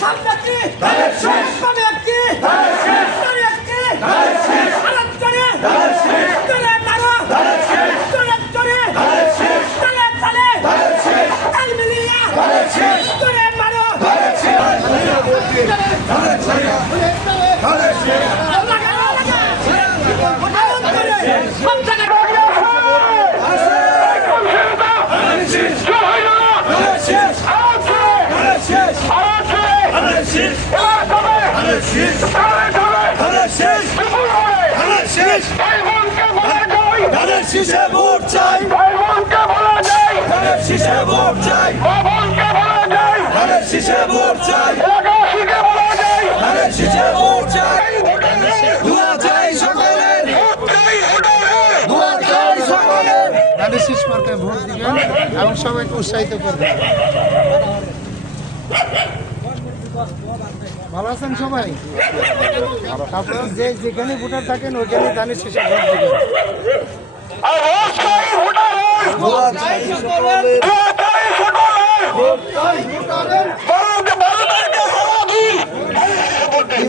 সম্পত্তি কোনো একটি কোনো একটি আলাপ করে তুলে মারো তুলে করে তালে তালে তাল মিলিয়ে তুলে মারো লাগা লাগা আলাপ করে সব জায়গায় শীষে ভোট চাই। ধানের শীষে ভোট চাই। ধানের শীষে ভোট চাই। ধানের শীষে ভোট চাই। দোয়া চাই সকলের। দোয়া চাই সকলের। তাদের শীষ মার্কায় ভোট দিবেন এবং সবাইকে উৎসাহিত করবেন। ভালো আছেন সবাই? আপনারা যে যেখানে ভোটার থাকেন ওইখানে ধানের শীষে ভোট দিবেন। দোয়া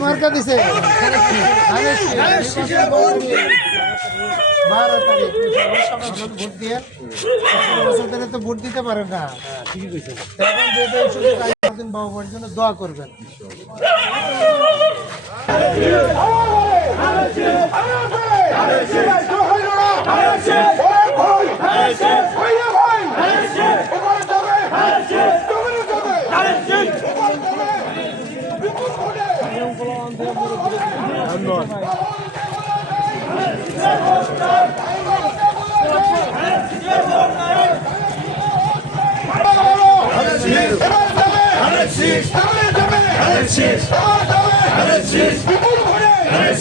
মার্কা দিছে। বারো তারিখ ভোট বছর ধরে তো ভোট দিতে পারেন না। সুযোগ বাবা মার জন্য দোয়া করবেন। ধানের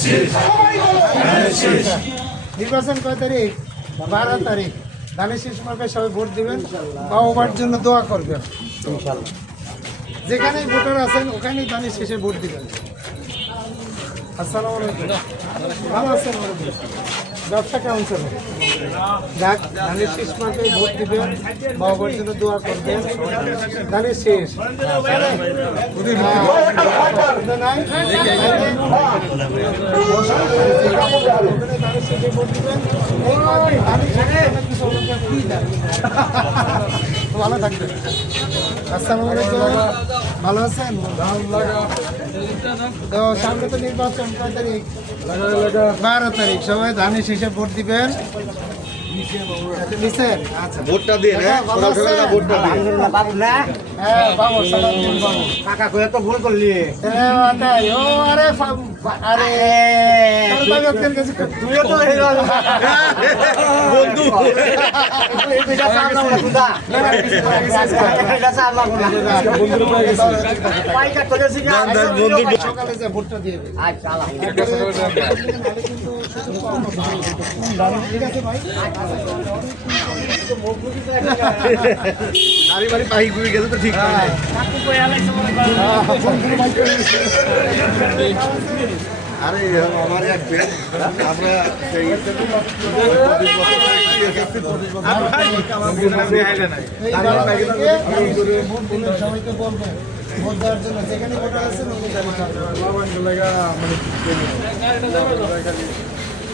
ধানের নির্বাচন কয় তারিখ? বারো তারিখ। ধানের শীষ মার্কায় সবাই ভোট দেবেন বা মার জন্য দোয়া করবেন। যেখানেই ভোটার আছেন ওখানেই ধানের শেষে ভোট দিবেন। আসসালামু আলাইকুম। ভালো আছেন? ব্যবসা কেমন চলে? যাক ধানের শেষ ভোট দিবেন মার জন্য দোয়া করবেন ধানের শেষ। ভালো থাকবেন আসসালামু আলাইকুম। ভালো আছেন? তো সামনে তো নির্বাচন, কয় তারিখ? বারো তারিখ। সবাই ধানের শেষে ভোট দিবেন। ভোটটা দিন হ্যাঁ? ভোটটা না হ্যাঁ বাবু কাকা কয়ে তো ভুল করলি। ও আরে আরে। তুইও তো বন্ধু। সকালে যে ভোটটা দিয়ে আচ্ছা ভাই বাড়ি বাড়ি পাহি ঘুরে গেলে তো ঠিক আরে, আমার এক বেন আমরা সেই সবাইকে বলবেন ভোট দেওয়ার জন্য যেখানে ভোটার আছেন ওখানে। বারো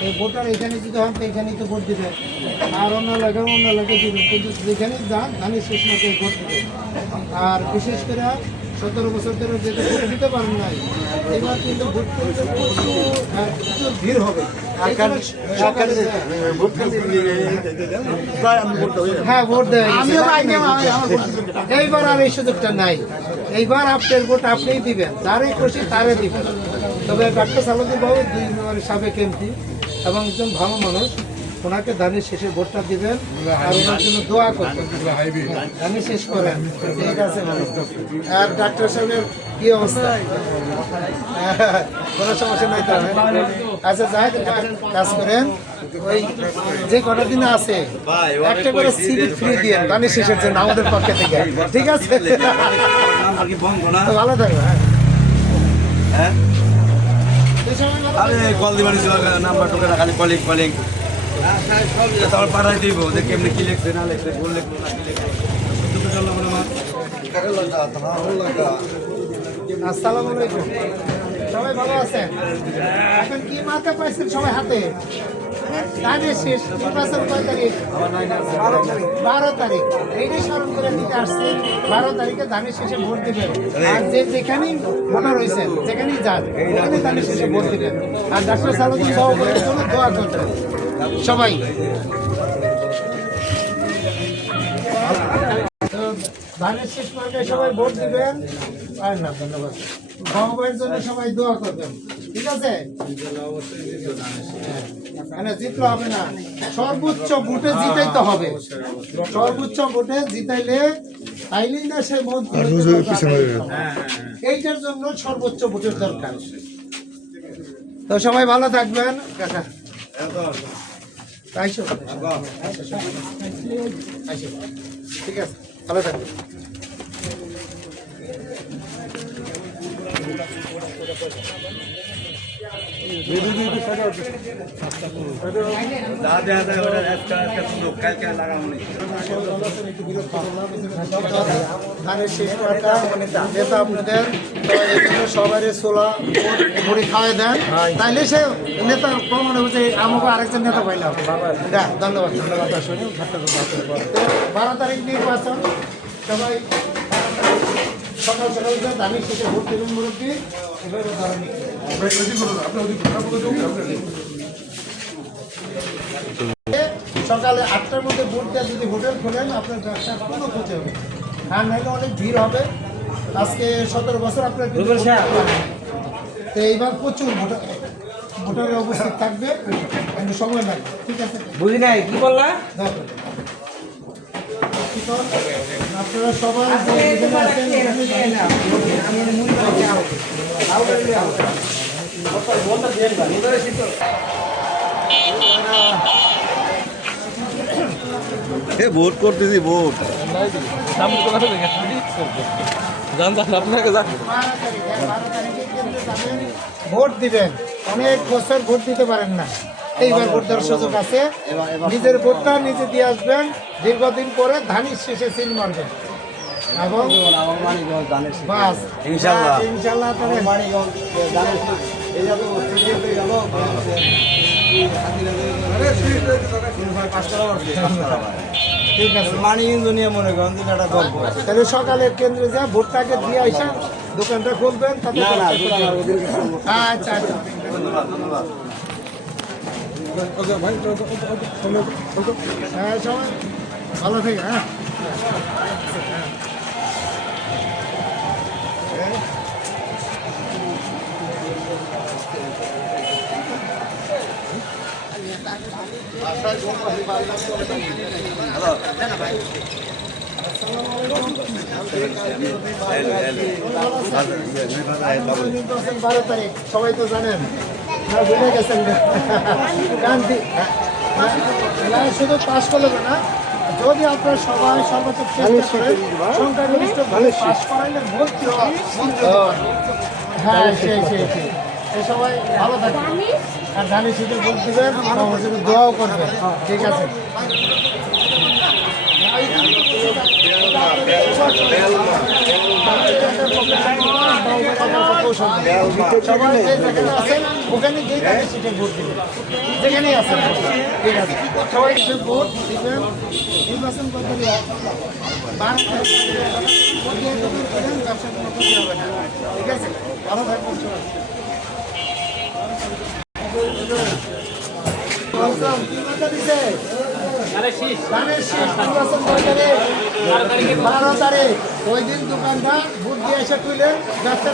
এই ভোটার এখানে এখানেই তো ভোট দিবে আর অন্য এলাকায় অন্য এলাকায় দিবেন কিন্তু যেখানে যান ধানের শেষ ভোট আর বিশেষ করে সতেরো বছর ধরে যেটা ভোট দিতে পারেন নাই। এবার কিন্তু ভোট প্রচুর হ্যাঁ, প্রচুর ভিড় হবে। হ্যাঁ ভোট দেয়। এইবার আর এই সুযোগটা নাই। এইবার আপনার ভোট আপনিই দিবেন। যারে খুশি তারে দিবেন। তবে ডাক্তার সালাদুর বাবু দুই নম্বরের সাবেক এমপি এবং একজন ভালো মানুষ। ওনাকে ধানের শেষে ভোটটা দিবেন আর ওনার জন্য দোয়া করবেন। হ্যাঁ, শেষ করেন। ঠিক আছে আর ডাক্তার সাহেবের কি অবস্থা? হ্যাঁ, কোনো সমস্যা নাই হ্যাঁ? আচ্ছা যাই কাজ করেন। ওই যে কটা দিন আছে একটা করে সিট ফ্রি দিয়ে ধানের শেষের জন্য আমাদের পক্ষে থেকে। ঠিক আছে? ভালো থাকবে হ্যাঁ। সময় আরে কল দিবানি নাম্বার টোকে খালি কলিং কলিং তারপর পাঠাই দিব যে কেমনি কি লিখছে, না লিখছে ভুল লিখলো না কি লিখলো আসসালামু আলাইকুম। সবাই ভালো আছেন? এখন কি মাথা পাইছেন সবাই হাতে? শেষ কয় তারিখ? বারো তারিখ। আসছি, বারো তারিখে ধানের শেষে ভোট আর যে যেখানেই যেখানেই শেষে ভোট আর জন্য করবেন। সবাই। ধানের শেষ মার্কায় সবাই ভোট দিবেন। আর না, ধন্যবাদ। জন্য সবাই দোয়া করবেন। ঠিক আছে? হ্যাঁ। মানে জিতলে হবে না। সর্বোচ্চ ভোটে জিতাইতে হবে। সর্বোচ্চ ভোটে জিতাইলে আইলেই না সে ভোট এইটার জন্য সর্বোচ্চ ভোটের দরকার। তো সবাই ভালো থাকবেন। কাকা আইসো আইসো, আইসো। ঠিক আছে ভালো থাকবেন। যা ধানের শেষ করাটা নেতা আপনাদের সবারই সোলা মুড়ি খাওয়াই দেন তাইলে সে নেতা প্রমাণ হবে যে আমাকে আরেকজন নেতা পাইলাম ধন্যবাদ ধন্যবাদ বারো তারিখ নির্বাচন সবাই, সকাল সকাল ধানের শেষে ভোট দেবেন মুরব্বী, এভাবে সকালে আটটার মধ্যে ভোট দেওয়া যদি হোটেল খোলেন আপনার ব্যবসা কোনো ক্ষতি হবে আর নাহলে অনেক ভিড় হবে। আজকে সতেরো বছর আপনার। তো এইবার প্রচুর ভোটার ভোটারের উপস্থিত থাকবে। সময় লাগবে। ঠিক আছে? বুঝি নাই কি বললা? দেখো। এখন আপনারা সবাই এ ভোট করতেছি ভোট। বারো তারিখে কেন্দ্রে যাবেন, ভোট দিবেন। অনেক বছর ভোট দিতে পারেন না। এইবার ভোট দেওয়ার সুযোগ আছে। নিজের ভোটটা নিজে দিয়ে আসবেন। দীর্ঘদিন পরে ধানের শেষে সিল মারবেন। এবং বাস। ইনশাল্লাহ। ইনশাল্লাহ তাহলে। ঠিক আছে। মানি মনে করেন যে একটা গল্প তাহলে সকালে কেন্দ্রে যা ভোটটাকে দিয়ে আসা দোকানটা খুলবেন তাতে আচ্ছা আচ্ছা হ্যাঁ সবাই ভালো থেকে হ্যাঁ বারো তারিখ সবাই তো জানেন না ভুলে গেছেন। গান্ধী না, শুধু করলে না যদি আপনারা সবাই সর্বোচ্চ চেষ্টা করেন সংখ্যাগরিষ্ঠ করাইলে হ্যাঁ সেই সেই সেই। এই সবাই ভালো থাকবে আর ধানের শুধু ভোট দিবেন দোয়াও করবেন ঠিক আছে। যেখানে ওখানে যেখানেই আছেন ঠিক আছে সবাই ঠিক আছে ভালো থাকবেন সবাই? বারো তারিখ, ওই দিন দোকানটা ভোট দিয়ে এসে তুলে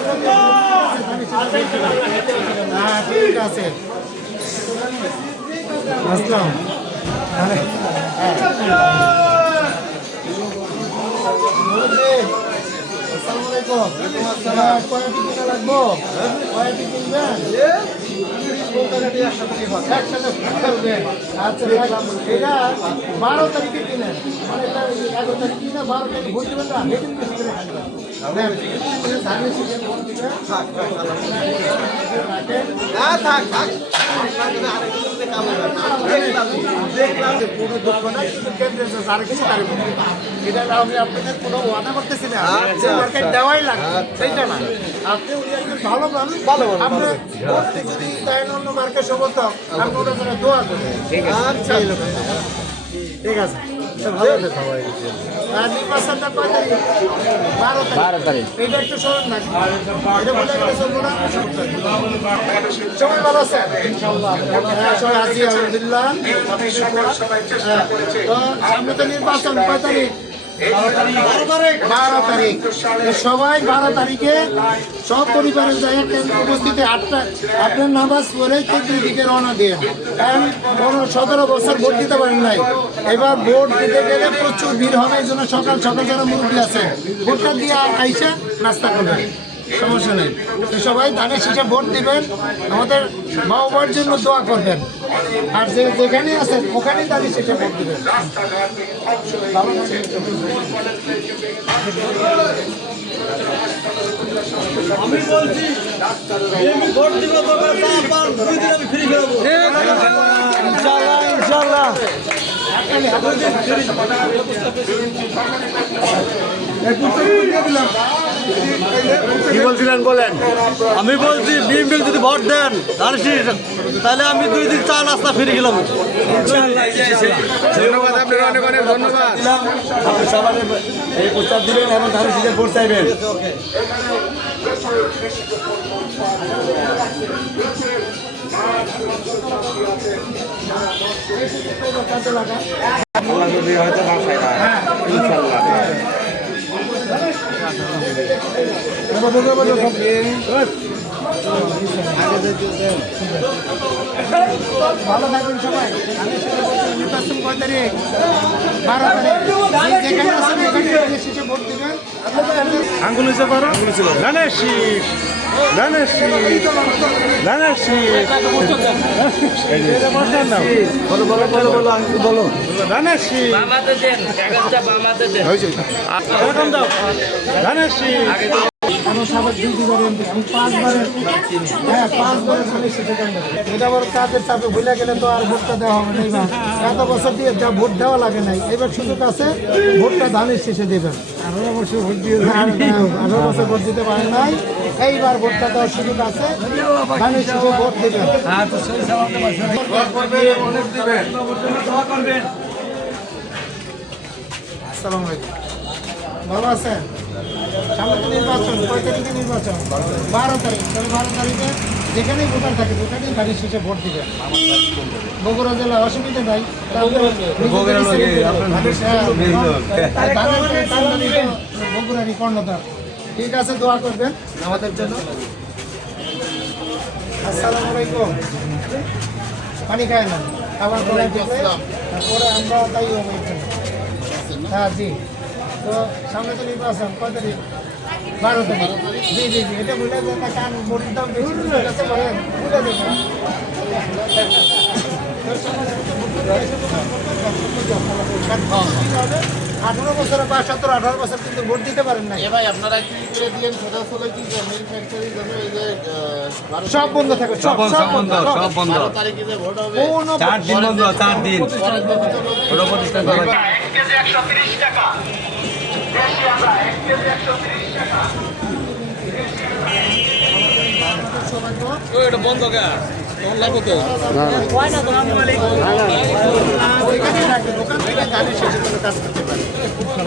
করবে। হ্যাঁ ঠিক আছে। আসলাম। লাগবো? কয়টি কিনবেন? এটা বারো তারিখে মানে এগারো কিনে বারো ভোট দেবেন না এটা আমি আপনাদের কোনো ওয়াদা করতেছি না দেওয়াই লাগবে সেইটা না আপনি ভালো ভালো। আপনি যদি অন্য মার্কেট সমর্থক আপনি ওটা করে। দোয়া করবেন আচ্ছা ঠিক আছে। আর কয় বারো তারিখ। বারো একটু স্মরণ এটা সবাই ভালো আছে হ্যাঁ, আলহামদুলিল্লাহ। হ্যাঁ, সামনে তো নির্বাচন কয় তারিখ? বারো তারিখ। সবাই বারো তারিখে সব পরিবারের কেন্দ্র উপস্থিতি আটটা আপনার নামাজ পড়ে কেন্দ্রের দিকে রওনা দিয়ে কারণ পনেরো সতেরো বছর ভোট দিতে পারেন নাই। এবার ভোট দিতে গেলে প্রচুর ভিড় হবে এই জন্য সকাল সকাল যারা মুরব্বী আছে ভোটটা দিয়ে আইসা নাস্তা করবেন সমস্যা নেই। সবাই ধানের শীষে ভোট দিবেন। আমাদের মা বাবার জন্য দোয়া করবেন। আর যে যেখানে আছেন ওখানে দাঁড়িয়ে সেটা ভোট দেবেন। আমি বলছি আমি ভোট দিব দুই দিন আমি ফ্রি ফেরাবো ইনশাআল্লাহ ইনশাআল্লাহ। কি বলছিলেন বলেন? আমি বলছি বিএমপি যদি ভোট দেন তাহলে আমি দুই দিন চা নাস্তা ফিরে গেলাম। ধন্যবাদ আপনার অনেক অনেক ধন্যবাদ। এই প্রস্তাব দিবেন এবং ধানের শীষে ভোট চাইবেন। আল্লাহ যদি হয়তো বাসায় না ইনশাল্লাহ ভালো থাকবেন সবাই ধানের শীষে। ভোট দিবেন। নির্বাচন কয় তারিখ বারো তারিখ যেখানে আছেন ওখানে ভোট দিবেন আঙ্গুল হিসেবে পারো আঙ্কেল বলো ধানের শীষ এরকম দাও। ধানের শীষ দুই দুবার এমপি আমি পাঁচবারের হ্যাঁ এটা কাজের চাপে ভুলে গেলে তো আর ভোটটা দেওয়া হবে না। এবার এত বছর দিয়ে যা ভোট দেওয়া লাগে নাই এবার সুযোগ আছে ভোটটা ধানের শীষে দেবেন। আঠারো বছর ভোট দিয়ে আঠারো বছর ভোট দিতে পারেন নাই এইবার ভোটটা দেওয়ার সুযোগ আছে ধানের শীষে ভোট দেবেন। আসসালামু আলাইকুম। ভালো আছেন? সামনে তো নির্বাচন কয় তারিখে নির্বাচন বারো তারিখ। তবে বারো তারিখে যেখানেই ভোটার থাকে ওখানেই গাড়ি শেষে ভোট দিবে। বগুড়া জেলা অসুবিধা নাই। মেয়ে লোক। বগুড়ারই কর্ণধার। ঠিক আছে দোয়া করবেন আমাদের জন্য। আসসালামু আলাইকুম। পানি খায় না। খাবার পরে তারপরে আমরা তাই হ্যাঁ জি। তো সামনে তো নির্বাচন কয় তারিখ? বারো তারিখ জি জি জি এটা বলে দেন না কান দাম বেশি। আছে বলেন বলে দেবেন আঠারো বছর বা সতেরো আঠারো বছর কিন্তু ভোট দিতে পারেন না ভাই আপনারা কি করে দিলেন? সেটা আসলে কি মিল ফ্যাক্টরির জন্য এই যে সব বন্ধ থাকে সব সব বন্ধ সব বন্ধ তারিখে যে ভোট হবে চার দিন বন্ধ চার দিন। প্রতিষ্ঠান করা যাবে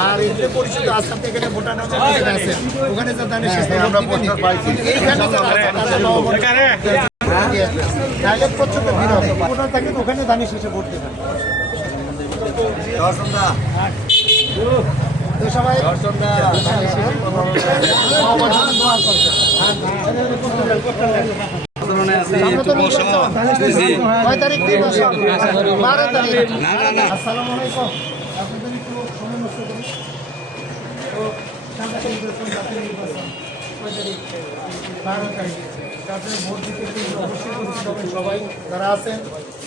আর এতে পরিচিত আসাম থেকে এখানে ভোটার নাম আছে ওখানে যা দানের শেষে আমরা পোস্টার পাইছি। এইখানে যারা আছে তাদের নবভোট তাহলে প্রচণ্ড ভিড় হবে। ভোটার থাকে ওখানে দানের শেষে ভোট দেবেন। তারপরে ভোট দিতে অবশ্যই সবাই যারা আছেন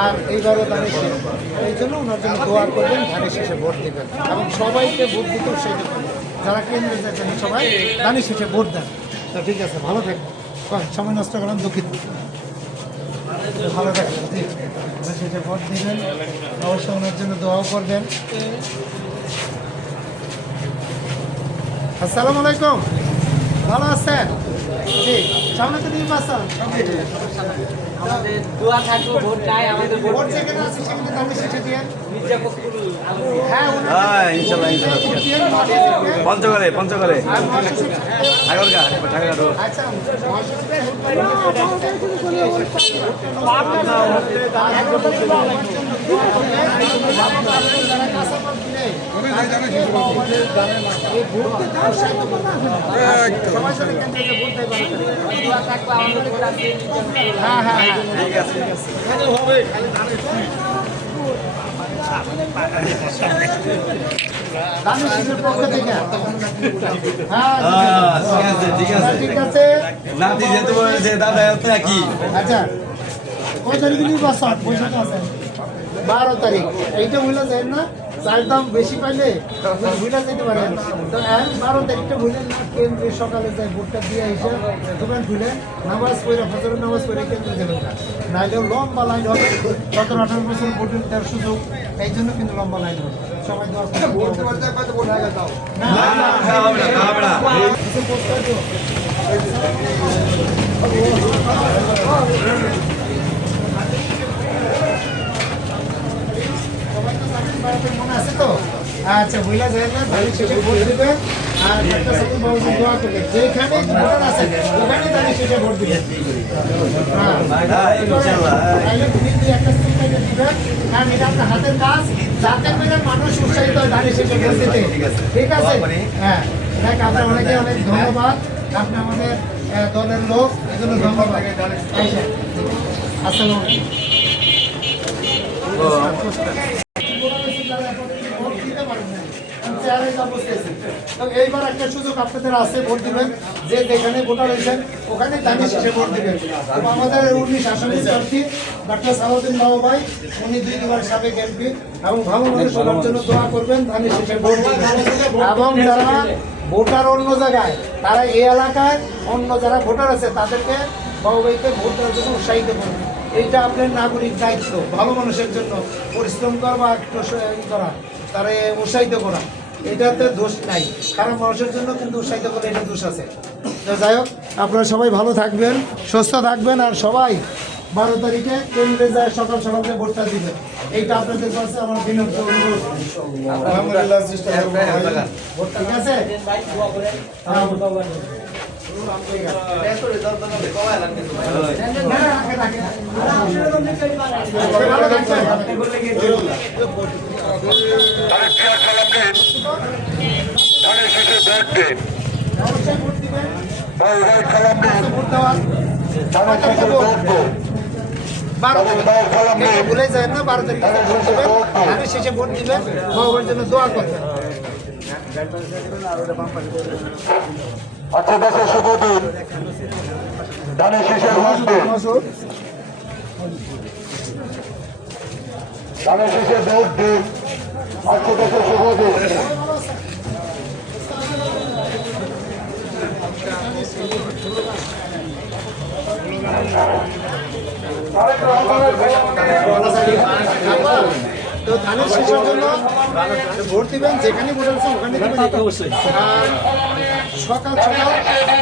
আর এইবারও ধানের শীষ এই জন্য ওনার জন্য দোয়া করবেন, ধানের শেষে ভোট দেবেন। এবং সবাইকে ভোট দিতে উৎসাহিত করবেন। যারা কেন্দ্রে যাচ্ছেন সবাই ধানের শেষে ভোট দেন। তো ঠিক আছে, ভালো থাকবেন। সময় নষ্ট করলাম দুঃখিত। ভালো থাকবেন শেষে ভোট দিবেন। অবশ্যই ওনার জন্য দোয়াও করবেন। আসসালামু আলাইকুম। ভালো আছেন? জি, সামনে তো নির্বাচন। আমাদের দোয়া থাকবে ভোট চাই আমাদের ভোট ভোট যেখানে আছে সেখানে তাহলে শেষে দিয়ে মির্জা ফখরুল আলম হ্যাঁ হ্যাঁ ইনশাল্লাহ ইনশাল্লাহ ভোট দিয়ে মহাসচিবকে- পঞ্চগড়ে পঞ্চগড়ে ঠাকুরগা ঠাকুরগা আচ্ছা ঠিক আছে নাতি যেহেতু বলেছে দাদা এত কি আচ্ছা কয় তারিখ নির্বাচন? পয়সা তো আছে। বারো তারিখ। এইটা ভুলে যায় না চার দাম বেশি পাইলে ভুলে যেতে পারেন তো এখন বারো তারিখটা ভুলেন না কেন্দ্রে সকালে যায় ভোটটা দিয়ে এসে দোকান খুলে নামাজ পড়ে ফজরের নামাজ পড়ে কেন্দ্রে যাবেন না নাইলেও লম্বা লাইন হবে সতেরো আঠারো বছর ভোটের দেওয়ার সুযোগ এই জন্য কিন্তু লম্বা লাইন হবে। সবাই দোয়া হবে না কিছু পোস্টার দিও। সবাই তো জানেন, বাড়িতে মনে আছে তো? আচ্ছা বুঝলা যায় না বাড়ির শেষে ভোট দিবে আর ডাক্তার সাহেব বাবুকে দোয়া করবে যেখানে ভোটার আছে ওখানে বাড়ির শেষে ভোট দিবে হ্যাঁ হ্যাঁ, ইনশাল্লাহ, হ্যাঁ। তাহলে তুমি একটা স্লিপ কেটে কারণ এটা আপনার হাতের কাজ যাতে করে মানুষ উৎসাহিত হয় দাঁড়িয়ে শেষে ভোট দিতে ঠিক আছে। ঠিক আছে দোয়া করি। হ্যাঁ দেখ আপনার অনেকে অনেক ধন্যবাদ আপনি আমাদের দলের লোক এই ধন্যবাদ এইবার একটা সুযোগ আপনাদের ভোট দিবেন। যেখানে ভোটার ওখানে আমাদের উনিশ ডাক্তার বাবু এবং যারা ভোটার অন্য জায়গায়, তারা এই এলাকায় অন্য যারা ভোটার আছে, তাদেরকে বাবু ভাইকে ভোট দেওয়ার জন্য উৎসাহিত করবেন। এইটা আপনার নাগরিক দায়িত্ব, ভালো মানুষের জন্য পরিশ্রম করা বা করা, তারা উৎসাহিত করা। এটাতে দোষ নাই। কারণ মানুষের জন্য কিন্তু উৎসাহিত করলে এটা দোষ আছে। যাই হোক আপনারা সবাই ভালো থাকবেন সুস্থ থাকবেন আর সবাই বারো তারিখে কেন্দ্রে যায় সকাল সকালে ভোটটা দিবেন। এইটা আপনাদের কাছে আমার বিনম্র অনুরোধ। ঠিক আছে? হ্যাঁ, না, না, রাখে, রাখে। ভালো থাকবেন। অবশ্যই ভোট দিবেন ভোট দেওয়ার সময় থাকতে ভোট। বারো তারিখ এই ভুলে যায় না বারো তারিখে আমি শেষে ভোট আচ্ছা দেশের শুভ দিন ধানের শেষের ভোট দিন ধানের শেষে ভোট দিন শুভ দিন। তো ধানের শেষের জন্য ভোট দিবেন যেখানে ভোট আছে ওখানে আর সকাল সকাল